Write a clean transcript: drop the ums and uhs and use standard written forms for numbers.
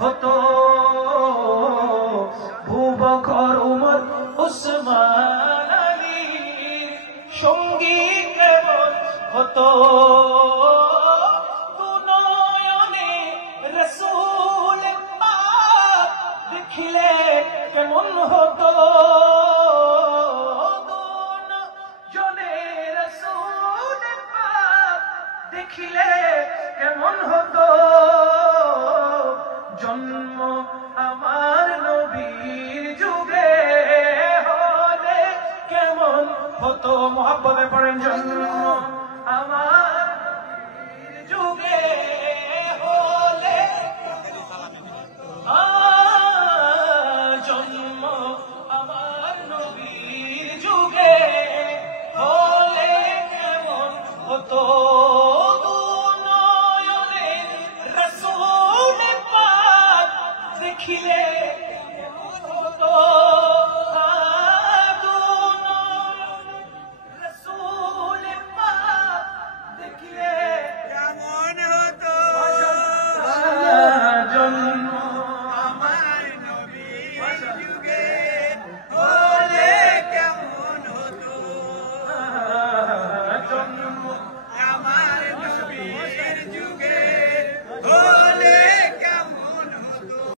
হতো, আবু বকর উমর উসমান আলীর সঙ্গী কেমন হতো, দুনয়নে রাসূল পাক দেখিলে কেমন হতো, দুনয়নে রাসূল পাক দেখিলে কেমন হতো, জন্ম আমার নবীর যুগে হলে কেমন হতো। মুহাব্বতে পড়েন জন্ম